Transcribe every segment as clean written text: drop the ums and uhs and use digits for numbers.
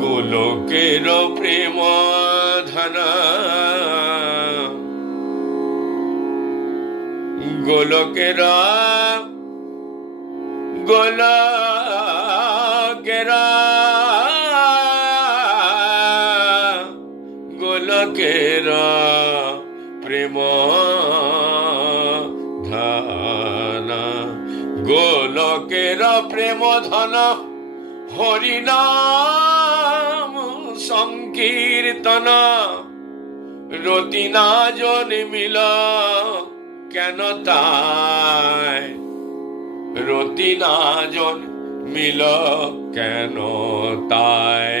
গোলকের প্রেম ধন, গোলকের গোলকের গোলকের প্রেম ধন, গোলকের প্রেম ধন হরিনাম সংকীর্তন, রতি না জন্মিল কেন তাই, রতি না জন্মিল কেন তাই,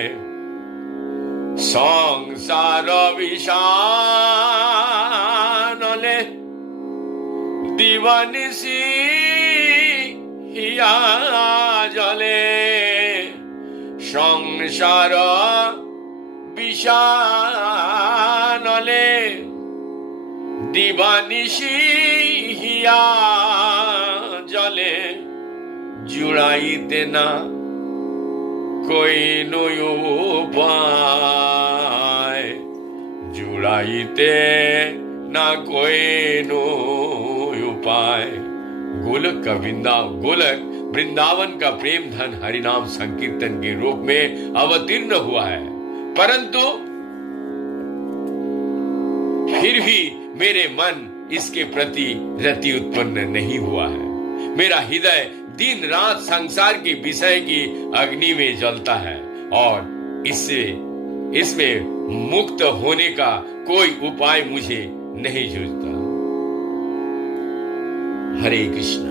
সংসার বিষানলে দিবানিশি হিয়া জলে, সংসার বিষানলে দিবানিশি হিয়া জলে, জুড়াইতে না কইনো উপায়, জুড়াইতে ना कोई नो उपाय। गोलक का गोलक वृंदावन का प्रेम धन हरिनाम संकीर्तन के रूप में अवतीर्ण हुआ है, परंतु फिर भी मेरे मन इसके प्रति रति उत्पन्न नहीं हुआ है। मेरा हृदय दिन रात संसार के विषय की अग्नि में जलता है और इसमें मुक्त होने का कोई उपाय मुझे नहीं सूझता। हरे कृष्ण।